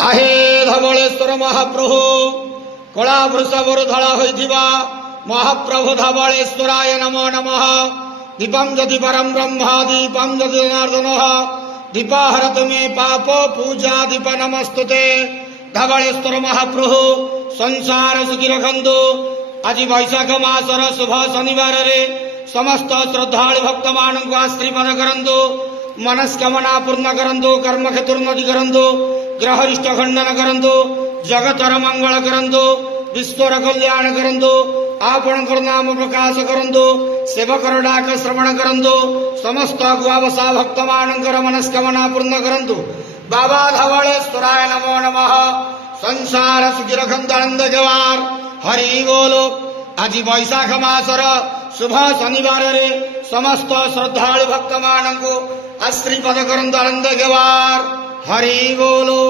आहे धवलेश्वर महाप्रभु कला वृषभर धड़ा होइथिबा महाप्रभु धवलेश्वराय नमो नमः। दीपम जदि परम ब्रह्म दीपम जदि जनार्दन दीपाहरत मे पाप पूजा दीप नमस्तुते। धवलेश्वर महाप्रभु संसार सुखी रखंतु। आज वैशाख मासर शुभ शनिवार रे समस्त श्रद्धालु भक्त मानक आशीर्वाद करंतु। मनस्कामना पूर्ण करंतु। कर्म क्षेत्र उन्नति करंतु। ग्रहरिष्ट खंडन करंतु। जगतर मंगल करंतु। विश्वर कल्याण करंतु। आपणकर नाम प्रकाश करंतु। सेवकर डाक श्रवण करंतु। समस्त गुआवसा भक्त मानकर मनस्कामना पूर्ण करंतु। बाबा धवलेश्वराय नमो नमः। संसार सुखी रखंतु आनंद जवार हरि बोलो। आज वैशाख मासर शुभ शनिवार रे समस्त श्रद्धालु भक्त मानक आशीर्वाद करंतु आनंद जवार हरि बोलो।